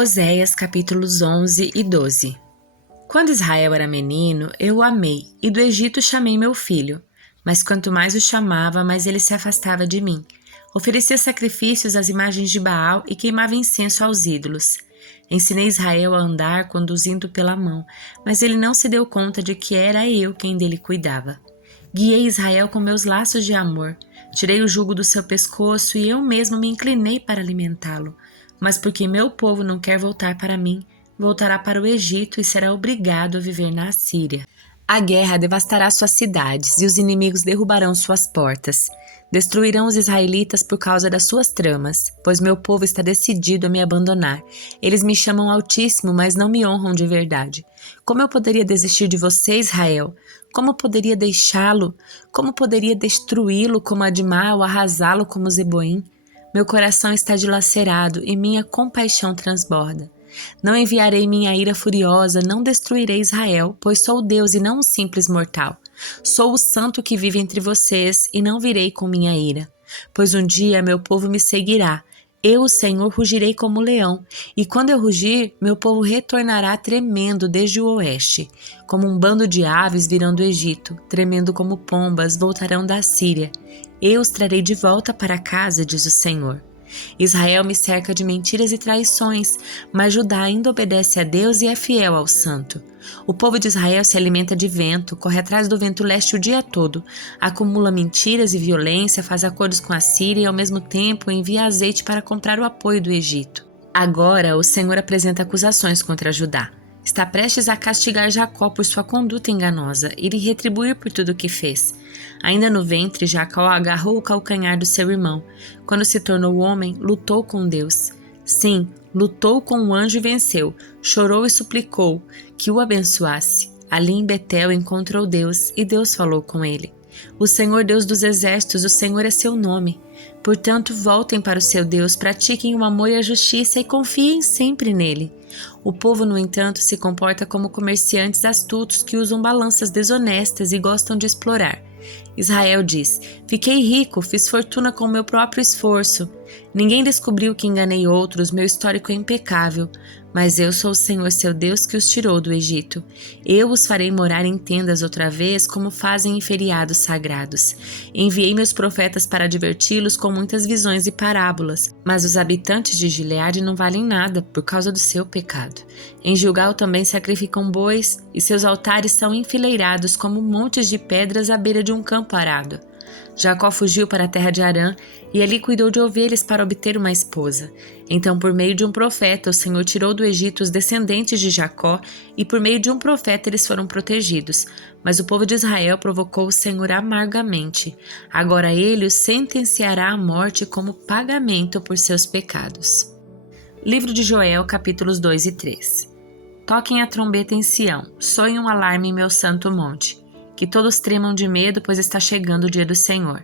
Oséias capítulos 11 e 12. Quando Israel era menino, eu o amei, e do Egito chamei meu filho. Mas quanto mais o chamava, mais ele se afastava de mim. Oferecia sacrifícios às imagens de Baal e queimava incenso aos ídolos. Ensinei Israel a andar conduzindo pela mão, mas ele não se deu conta de que era eu quem dele cuidava. Guiei Israel com meus laços de amor, tirei o jugo do seu pescoço e eu mesmo me inclinei para alimentá-lo. Mas porque meu povo não quer voltar para mim, voltará para o Egito e será obrigado a viver na Assíria. A guerra devastará suas cidades e os inimigos derrubarão suas portas. Destruirão os israelitas por causa das suas tramas, pois meu povo está decidido a me abandonar. Eles me chamam Altíssimo, mas não me honram de verdade. Como eu poderia desistir de você, Israel? Como poderia deixá-lo? Como poderia destruí-lo como Admá ou arrasá-lo como Zeboim? Meu coração está dilacerado e minha compaixão transborda. Não enviarei minha ira furiosa, não destruirei Israel, pois sou Deus e não um simples mortal. Sou o santo que vive entre vocês e não virei com minha ira. Pois um dia meu povo me seguirá. Eu, o Senhor, rugirei como leão, e quando eu rugir, meu povo retornará tremendo desde o oeste. Como um bando de aves virão do Egito, tremendo como pombas, voltarão da Síria. Eu os trarei de volta para casa, diz o Senhor. Israel me cerca de mentiras e traições, mas Judá ainda obedece a Deus e é fiel ao Santo. O povo de Israel se alimenta de vento, corre atrás do vento leste o dia todo, acumula mentiras e violência, faz acordos com a Síria e ao mesmo tempo envia azeite para comprar o apoio do Egito. Agora o Senhor apresenta acusações contra Judá. Está prestes a castigar Jacó por sua conduta enganosa e lhe retribuir por tudo o que fez. Ainda no ventre, Jacó agarrou o calcanhar do seu irmão. Quando se tornou homem, lutou com Deus. Sim, lutou com o anjo e venceu. Chorou e suplicou que o abençoasse. Ali em Betel encontrou Deus e Deus falou com ele. O Senhor Deus dos exércitos, o Senhor é seu nome. Portanto, voltem para o seu Deus, pratiquem o amor e a justiça e confiem sempre nele. O povo, no entanto, se comporta como comerciantes astutos que usam balanças desonestas e gostam de explorar. Israel diz: fiquei rico, fiz fortuna com meu próprio esforço. Ninguém descobriu que enganei outros, meu histórico é impecável. Mas eu sou o Senhor seu Deus que os tirou do Egito. Eu os farei morar em tendas outra vez, como fazem em feriados sagrados. Enviei meus profetas para adverti-los com muitas visões e parábolas, mas os habitantes de Gileade não valem nada por causa do seu pecado. Em Gilgal também sacrificam bois, e seus altares são enfileirados como montes de pedras à beira de um campo arado. Jacó fugiu para a terra de Harã e ali cuidou de ovelhas para obter uma esposa. Então, por meio de um profeta, o Senhor tirou do Egito os descendentes de Jacó e por meio de um profeta eles foram protegidos. Mas o povo de Israel provocou o Senhor amargamente. Agora ele os sentenciará à morte como pagamento por seus pecados. Livro de Joel, capítulos 2 e 3. Toquem a trombeta em Sião, soem um alarme em meu santo monte. Que todos tremam de medo, pois está chegando o dia do Senhor.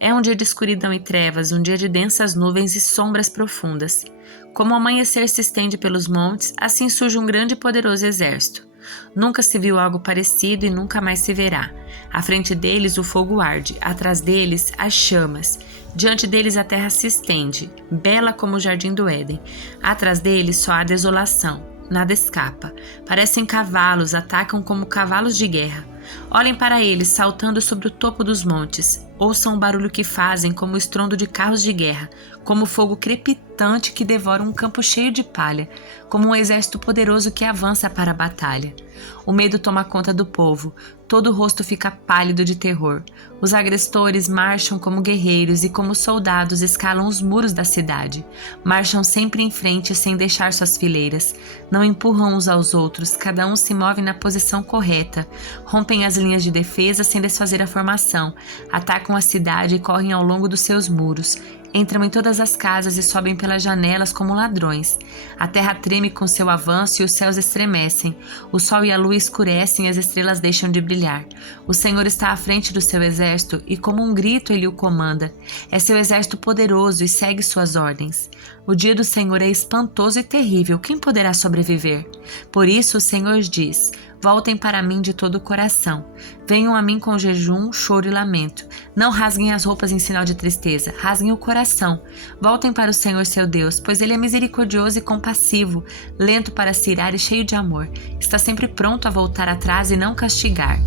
É um dia de escuridão e trevas, um dia de densas nuvens e sombras profundas. Como o amanhecer se estende pelos montes, assim surge um grande e poderoso exército. Nunca se viu algo parecido e nunca mais se verá. À frente deles o fogo arde, atrás deles as chamas. Diante deles a terra se estende, bela como o jardim do Éden. Atrás deles só há desolação, nada escapa. Parecem cavalos, atacam como cavalos de guerra. Olhem para eles, saltando sobre o topo dos montes. Ouçam o barulho que fazem, como o estrondo de carros de guerra, como o fogo crepitante que devora um campo cheio de palha, como um exército poderoso que avança para a batalha. O medo toma conta do povo, todo o rosto fica pálido de terror. Os agressores marcham como guerreiros e como soldados escalam os muros da cidade. Marcham sempre em frente sem deixar suas fileiras. Não empurram uns aos outros, cada um se move na posição correta. Rompem as linhas de defesa sem desfazer a formação. Atacam a cidade e correm ao longo dos seus muros. Entram em todas as casas e sobem pelas janelas como ladrões. A terra treme com seu avanço e os céus estremecem. O sol e a lua escurecem e as estrelas deixam de brilhar. O Senhor está à frente do seu exército e como um grito ele o comanda. É seu exército poderoso e segue suas ordens. O dia do Senhor é espantoso e terrível. Quem poderá sobreviver? Por isso o Senhor diz: Voltem para mim de todo o coração. Venham a mim com jejum, choro e lamento. Não rasguem as roupas em sinal de tristeza, rasguem o coração. Voltem para o Senhor seu Deus, pois Ele é misericordioso e compassivo, lento para se irar e cheio de amor. Está sempre pronto a voltar atrás e não castigar.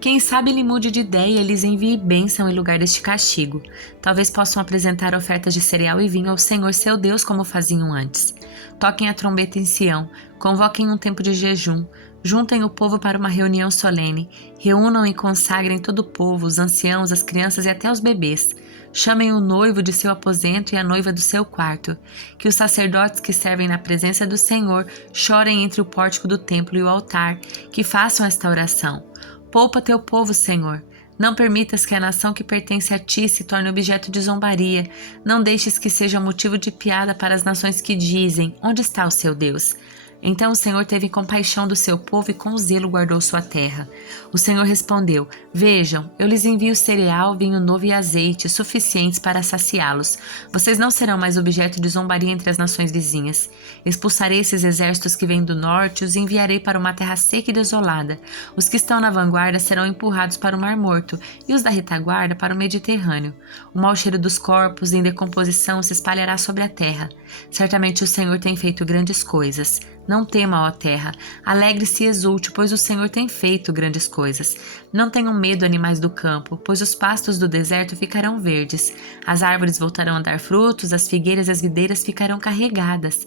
Quem sabe ele mude de ideia e lhes envie bênção em lugar deste castigo. Talvez possam apresentar ofertas de cereal e vinho ao Senhor seu Deus como faziam antes. Toquem a trombeta em Sião, convoquem um tempo de jejum, juntem o povo para uma reunião solene, reúnam e consagrem todo o povo, os anciãos, as crianças e até os bebês. Chamem o noivo de seu aposento e a noiva do seu quarto. Que os sacerdotes que servem na presença do Senhor chorem entre o pórtico do templo e o altar, que façam esta oração. Poupa teu povo, Senhor. Não permitas que a nação que pertence a ti se torne objeto de zombaria. Não deixes que seja motivo de piada para as nações que dizem: onde está o seu Deus? Então o Senhor teve compaixão do seu povo e com zelo guardou sua terra. O Senhor respondeu: vejam, eu lhes envio cereal, vinho novo e azeite, suficientes para saciá-los. Vocês não serão mais objeto de zombaria entre as nações vizinhas. Expulsarei esses exércitos que vêm do norte e os enviarei para uma terra seca e desolada. Os que estão na vanguarda serão empurrados para o Mar Morto e os da retaguarda para o Mediterrâneo. O mau cheiro dos corpos em decomposição se espalhará sobre a terra. Certamente o Senhor tem feito grandes coisas. Não tema, ó terra, alegre-se e exulte, pois o Senhor tem feito grandes coisas. Não tenham medo, animais do campo, pois os pastos do deserto ficarão verdes. As árvores voltarão a dar frutos, as figueiras e as videiras ficarão carregadas.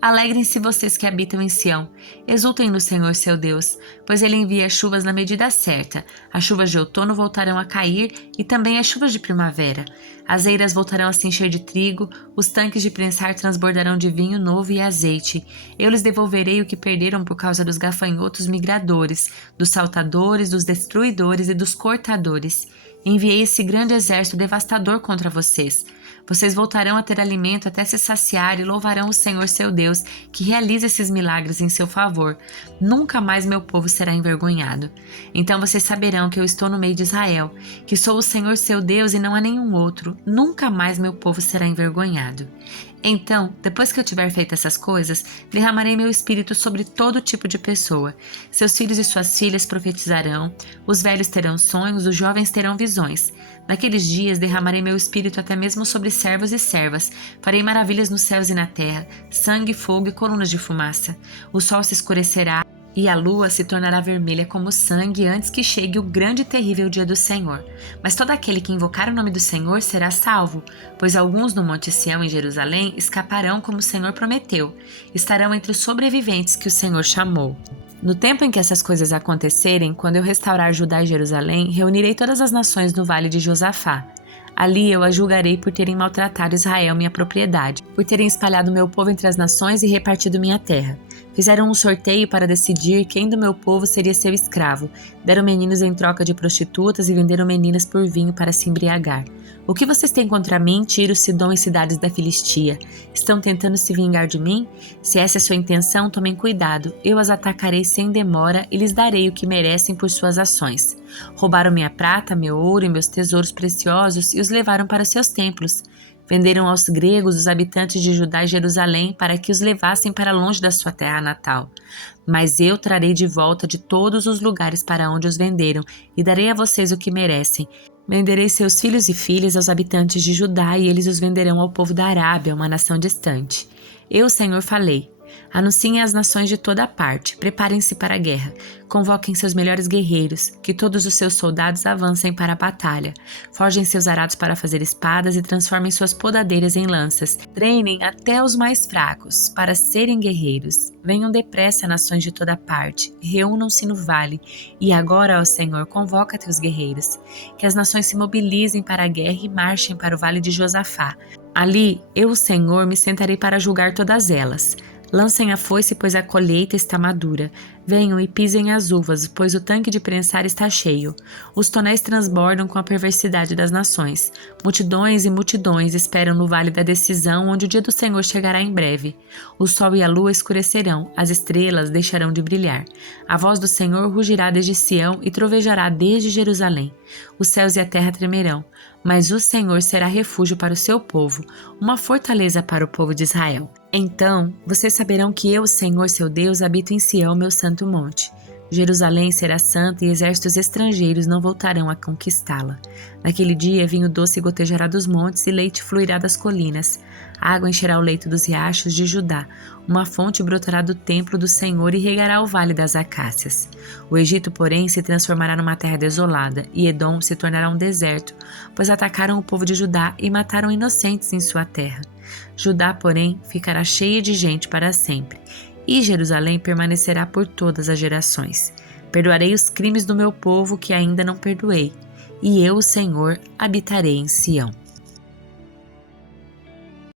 Alegrem-se vocês que habitam em Sião, exultem no Senhor seu Deus, pois Ele envia chuvas na medida certa. As chuvas de outono voltarão a cair e também as chuvas de primavera. As eiras voltarão a se encher de trigo, os tanques de prensar transbordarão de vinho novo e azeite. Eu lhes devolverei o que perderam por causa dos gafanhotos migradores, dos saltadores, dos destruidores e dos cortadores. Enviei esse grande exército devastador contra vocês. Vocês voltarão a ter alimento até se saciar e louvarão o Senhor seu Deus, que realiza esses milagres em seu favor. Nunca mais meu povo será envergonhado. Então vocês saberão que eu estou no meio de Israel, que sou o Senhor seu Deus e não há nenhum outro. Nunca mais meu povo será envergonhado. Então, depois que eu tiver feito essas coisas, derramarei meu espírito sobre todo tipo de pessoa. Seus filhos e suas filhas profetizarão, os velhos terão sonhos, os jovens terão visões. Naqueles dias derramarei meu espírito até mesmo sobre servos e servas. Farei maravilhas nos céus e na terra, sangue, fogo e colunas de fumaça. O sol se escurecerá e a lua se tornará vermelha como sangue antes que chegue o grande e terrível dia do Senhor. Mas todo aquele que invocar o nome do Senhor será salvo, pois alguns no Monte Sião em Jerusalém escaparão como o Senhor prometeu. Estarão entre os sobreviventes que o Senhor chamou. No tempo em que essas coisas acontecerem, quando eu restaurar Judá e Jerusalém, reunirei todas as nações no vale de Josafá. Ali eu a julgarei por terem maltratado Israel, minha propriedade, por terem espalhado meu povo entre as nações e repartido minha terra. Fizeram um sorteio para decidir quem do meu povo seria seu escravo. Deram meninos em troca de prostitutas e venderam meninas por vinho para se embriagar. O que vocês têm contra mim, Tiro, Sidom e cidades da Filistia? Estão tentando se vingar de mim? Se essa é sua intenção, tomem cuidado. Eu as atacarei sem demora e lhes darei o que merecem por suas ações. Roubaram minha prata, meu ouro e meus tesouros preciosos e os levaram para seus templos. Venderam aos gregos os habitantes de Judá e Jerusalém para que os levassem para longe da sua terra natal. Mas eu trarei de volta de todos os lugares para onde os venderam e darei a vocês o que merecem. Venderei seus filhos e filhas aos habitantes de Judá e eles os venderão ao povo da Arábia, uma nação distante. Eu, Senhor, falei. Anunciem às nações de toda parte, preparem-se para a guerra, convoquem seus melhores guerreiros, que todos os seus soldados avancem para a batalha, forjem seus arados para fazer espadas e transformem suas podadeiras em lanças, treinem até os mais fracos para serem guerreiros. Venham depressa, nações de toda parte, reúnam-se no vale, e agora, ó Senhor, convoca teus guerreiros, que as nações se mobilizem para a guerra e marchem para o vale de Josafá. Ali, eu, o Senhor, me sentarei para julgar todas elas. Lancem a foice, pois a colheita está madura. Venham e pisem as uvas, pois o tanque de prensar está cheio. Os tonéis transbordam com a perversidade das nações. Multidões e multidões esperam no vale da decisão, onde o dia do Senhor chegará em breve. O sol e a lua escurecerão, as estrelas deixarão de brilhar. A voz do Senhor rugirá desde Sião e trovejará desde Jerusalém. Os céus e a terra tremerão, mas o Senhor será refúgio para o seu povo, uma fortaleza para o povo de Israel. Então vocês saberão que eu, Senhor seu Deus, habito em Sião, meu santo monte. Jerusalém será santa e exércitos estrangeiros não voltarão a conquistá-la. Naquele dia, vinho doce gotejará dos montes e leite fluirá das colinas. Água encherá o leito dos riachos de Judá. Uma fonte brotará do templo do Senhor e regará o vale das acácias. O Egito, porém, se transformará numa terra desolada e Edom se tornará um deserto, pois atacaram o povo de Judá e mataram inocentes em sua terra. Judá, porém, ficará cheia de gente para sempre, e Jerusalém permanecerá por todas as gerações. Perdoarei os crimes do meu povo que ainda não perdoei, e eu, o Senhor, habitarei em Sião.